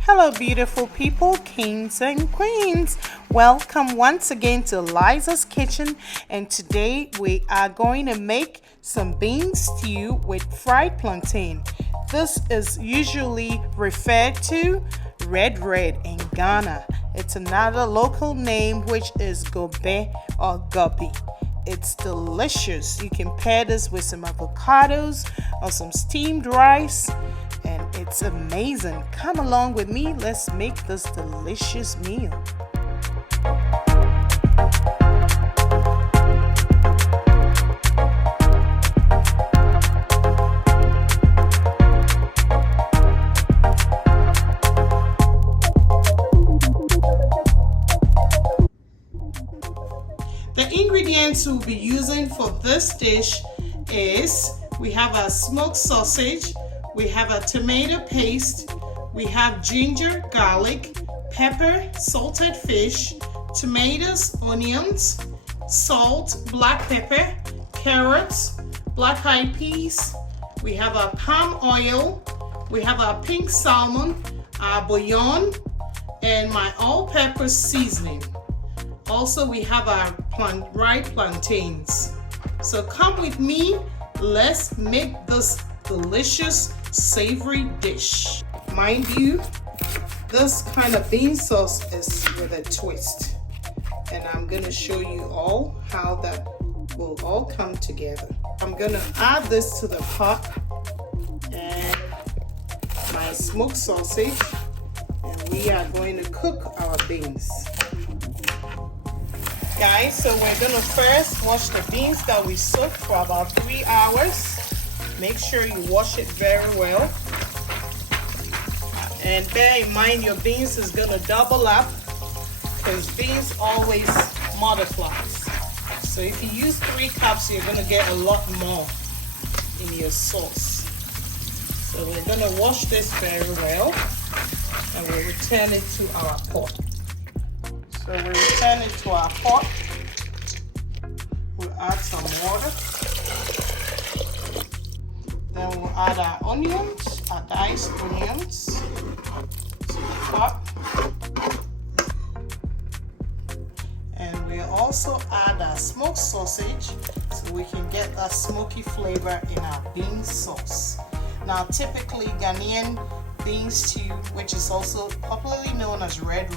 Hello beautiful people, kings and queens. Welcome once again to Elizar's kitchen, and today we are going to make some bean stew with fried plantain. This is usually referred to red in Ghana. It's another local name which is gobe or gobi. It's delicious. You can pair this with some avocados or some steamed rice, and it's amazing. Come along with me. Let's make this delicious meal. The ingredients we'll be using for this dish is we have a smoked sausage, we have a tomato paste, we have ginger, garlic, pepper, salted fish, tomatoes, onions, salt, black pepper, carrots, black eyed peas, we have a palm oil, we have a pink salmon, our bouillon, and my all-purpose seasoning. Also, we have our ripe plantains. So come with me, let's make this delicious savory dish. Mind you, this kind of bean sauce is with a twist, and I'm gonna show you all how that will all come together. I'm gonna add this to the pot and my smoked sausage, and we are going to cook our beans. Guys, so we're gonna first wash the beans that we soaked for about 3 hours. Make sure you wash it very well. And bear in mind your beans is gonna double up because beans always multiplies. So if you use 3 cups, you're gonna get a lot more in your sauce. So we're gonna wash this very well and we'll return it to our pot. So we return it to our pot. We'll add some water. Then we'll add our onions, our diced onions to the pot. And we'll also add our smoked sausage so we can get that smoky flavor in our bean sauce. Now typically Ghanaian bean stew, which is also popularly known as red,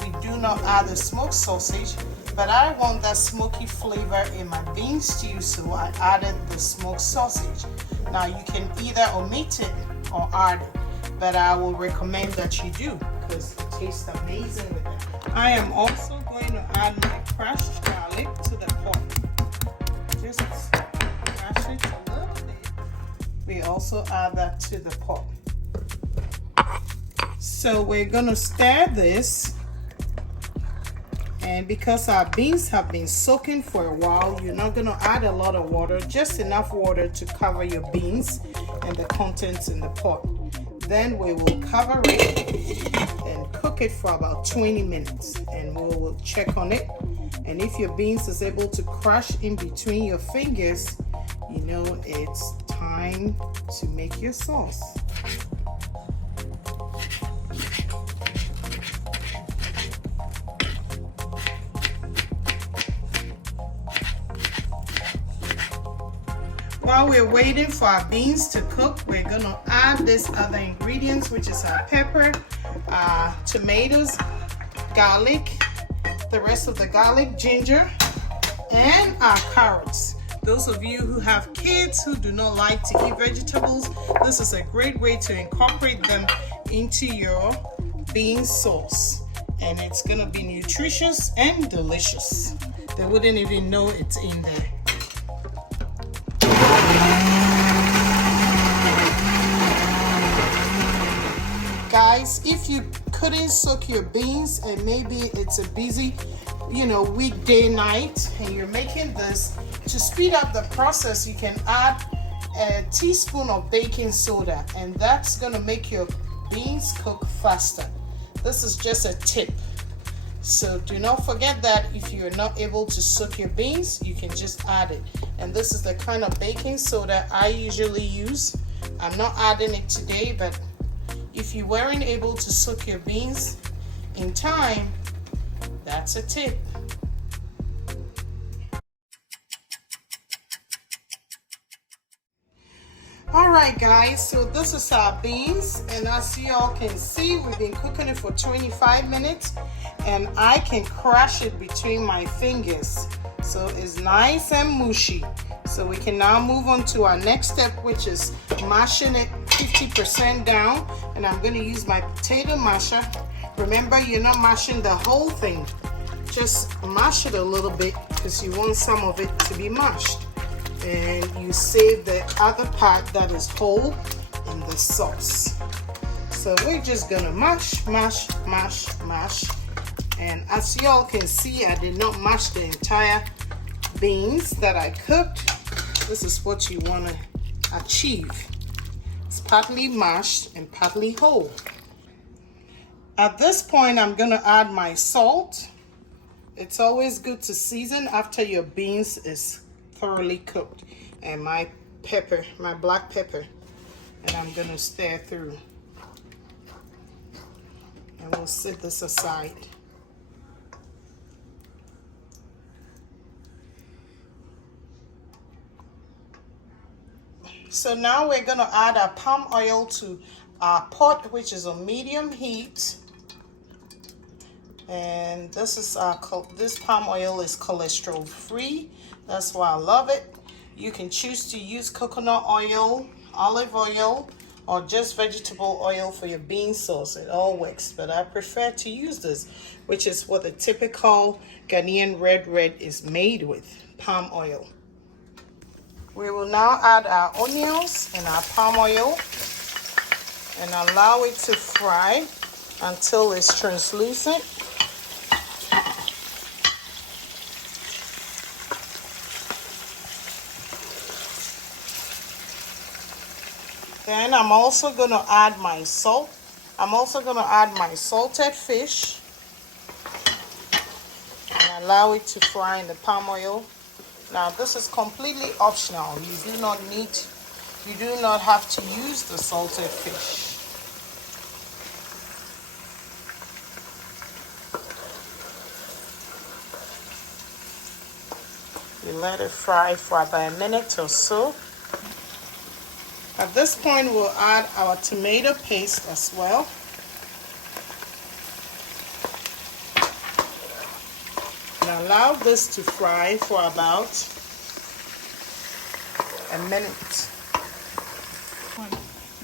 we do not add the smoked sausage, but I want that smoky flavor in my bean stew, so I added the smoked sausage. Now you can either omit it or add it, but I will recommend that you do because it tastes amazing with it. I am also going to add my crushed garlic to the pot. Just crush it a little bit. We also add that to the pot. So we're going to stir this. And because our beans have been soaking for a while, you're not going to add a lot of water, just enough water to cover your beans and the contents in the pot. Then we will cover it and cook it for about 20 minutes, and we will check on it. And if your beans is able to crush in between your fingers, you know it's time to make your sauce. While we're waiting for our beans to cook, we're gonna add this other ingredients, which is our pepper, tomatoes, garlic, the rest of the garlic, ginger, and our carrots. Those of you who have kids who do not like to eat vegetables, this is a great way to incorporate them into your bean sauce. And it's gonna be nutritious and delicious. They wouldn't even know it's in there. Guys, if you couldn't soak your beans and maybe it's a busy, weekday night and you're making this, to speed up the process, you can add a teaspoon of baking soda, and that's going to make your beans cook faster. This is just a tip. So do not forget that if you're not able to soak your beans, you can just add it. And this is the kind of baking soda I usually use. I'm not adding it today, but if you weren't able to soak your beans in time, that's a tip. Alright guys, so this is our beans, and as you all can see, we've been cooking it for 25 minutes and I can crush it between my fingers, so it's nice and mushy. So we can now move on to our next step, which is mashing it 50% down, and I'm going to use my potato masher. Remember, you're not mashing the whole thing, just mash it a little bit because you want some of it to be mashed. And you save the other part that is whole in the sauce. So we're just gonna mash, mash, mash, mash. And as y'all can see, I did not mash the entire beans that I cooked. This is what you wanna achieve. It's partly mashed and partly whole. At this point, I'm gonna add my salt. It's always good to season after your beans is thoroughly cooked, and my pepper, my black pepper, and I'm gonna stir through, and we'll set this aside. So now we're gonna add our palm oil to our pot, which is on medium heat. And this is this palm oil is cholesterol free. That's why I love it. You can choose to use coconut oil, olive oil, or just vegetable oil for your bean sauce. It all works, but I prefer to use this, which is what the typical Ghanaian red is made with, palm oil. We will now add our onions and our palm oil and allow it to fry until it's translucent. Then I'm also going to add my salt. I'm also going to add my salted fish and allow it to fry in the palm oil. Now this is completely optional. You do not have to use the salted fish. You let it fry for about a minute or so. At this point, we'll add our tomato paste as well. And allow this to fry for about a minute.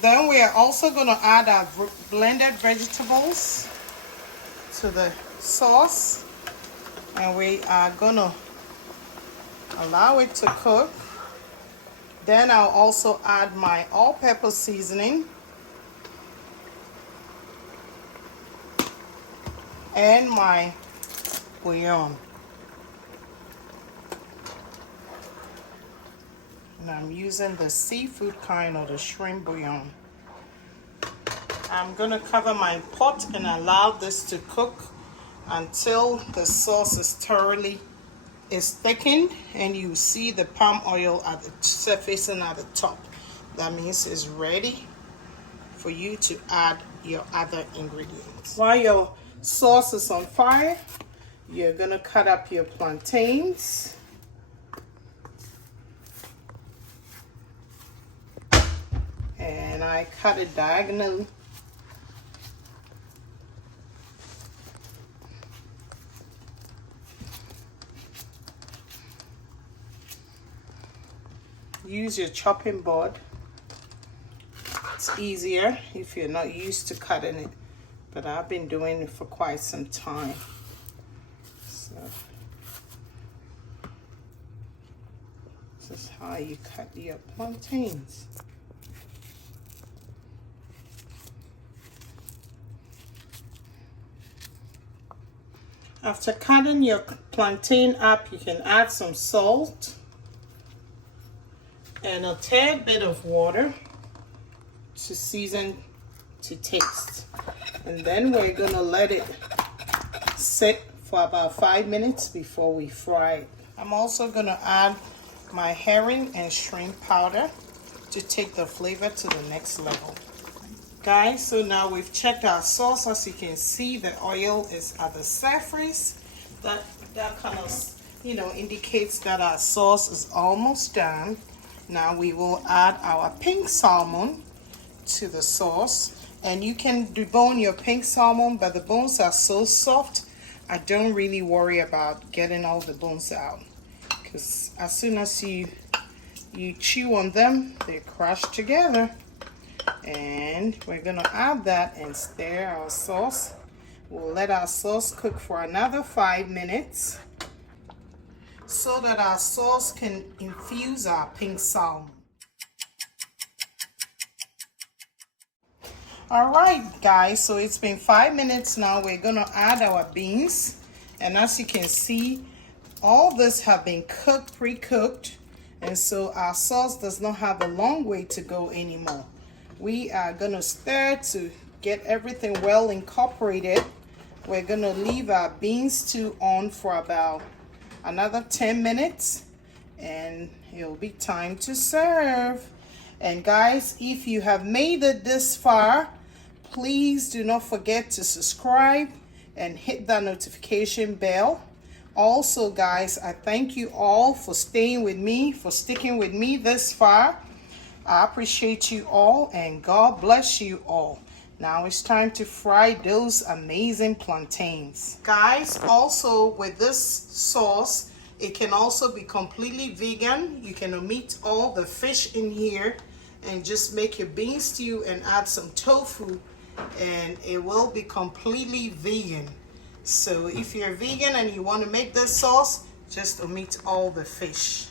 Then we are also going to add our blended vegetables to the sauce. And we are going to allow it to cook. Then I'll also add my all-purpose seasoning and my bouillon. And I'm using the seafood kind or the shrimp bouillon. I'm going to cover my pot and allow this to cook until the sauce is thoroughly thickened and you see the palm oil at the surface and at the top. That means it's ready for you to add your other ingredients. While your sauce is on fire, you're gonna cut up your plantains. And I cut it diagonally. Use your chopping board. It's easier if you're not used to cutting it, but I've been doing it for quite some time. So this is how you cut your plantains. After cutting your plantain up, you can add some salt and a tad bit of water to season to taste. And then we're gonna let it sit for about 5 minutes before we fry it. I'm also gonna add my herring and shrimp powder to take the flavor to the next level. Guys, so now we've checked our sauce. As you can see, the oil is at the surface. That kind of, you know, indicates that our sauce is almost done. Now we will add our pink salmon to the sauce. And you can debone your pink salmon, but the bones are so soft, I don't really worry about getting all the bones out. Because as soon as you chew on them, they crush together. And we're gonna add that and stir our sauce. We'll let our sauce cook for another 5 minutes so that our sauce can infuse our pink salmon. All right, guys, so it's been 5 minutes now. We're gonna add our beans, and as you can see, all this have been cooked, pre-cooked, and so our sauce does not have a long way to go anymore. We are gonna stir to get everything well incorporated. We're gonna leave our beans stew on for about another 10 minutes, and it'll be time to serve. And guys, if you have made it this far, please do not forget to subscribe and hit that notification bell. Also, guys, I thank you all for staying with me, for sticking with me this far. I appreciate you all, and God bless you all. Now it's time to fry those amazing plantains. Guys, also with this sauce, it can also be completely vegan. You can omit all the fish in here and just make your bean stew and add some tofu, and it will be completely vegan. So if you're vegan and you want to make this sauce, just omit all the fish.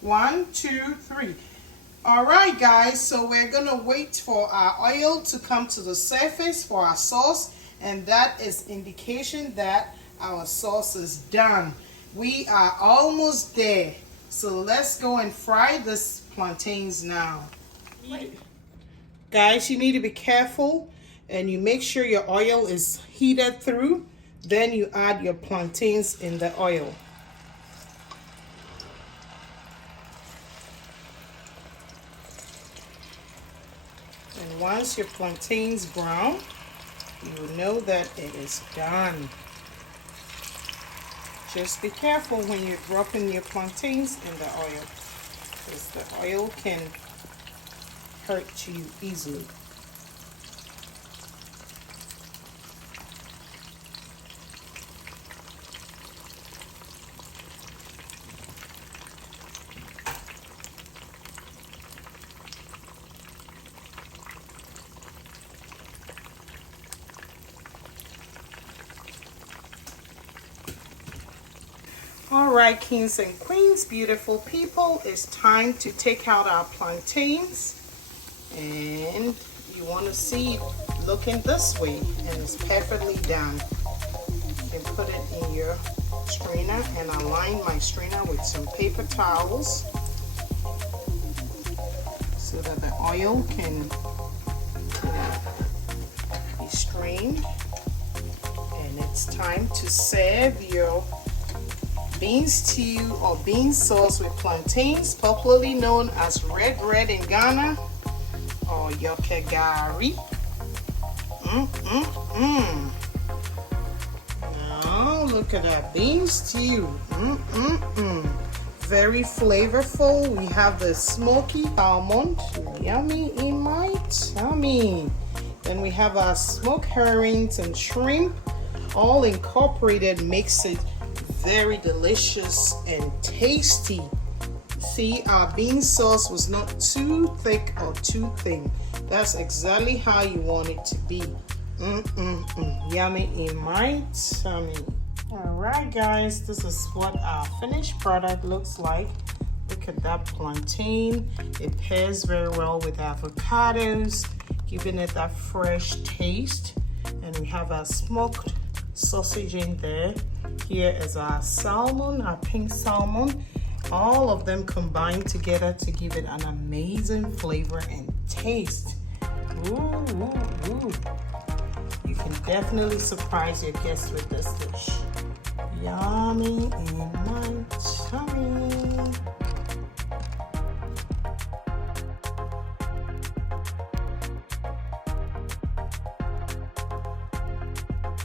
1, 2, 3. All right, guys, so we're gonna wait for our oil to come to the surface for our sauce, and that is indication that our sauce is done. We are almost there, so let's go and fry this plantains now. Guys, you need to be careful, and you make sure your oil is heated through. Then you add your plantains in the oil. And once your plantains brown, you will know that it is done. Just be careful when you're dropping your plantains in the oil, because the oil can hurt you easily. All right, kings and queens, beautiful people, it's time to take out our plantains, and you want to see it looking this way, and it's perfectly done. You can put it in your strainer, and I line my strainer with some paper towels so that the oil can be strained. And it's time to serve your bean stew or bean sauce with plantains, popularly known as red bread in Ghana, or yoke gari. Now look at that bean stew. Very flavorful. We have the smoky salmon, yummy in my tummy. Then we have our smoked herrings and shrimp, all incorporated, makes it very delicious and tasty. See, our bean sauce was not too thick or too thin. That's exactly how you want it to be. Yummy in my tummy. All right, guys, this is what our finished product looks like. Look at that plantain. It pairs very well with avocados, giving it that fresh taste. And we have our smoked sausage in there. Here is our salmon, our pink salmon. All of them combined together to give it an amazing flavor and taste. Ooh. You can definitely surprise your guests with this dish. Yummy in my tummy.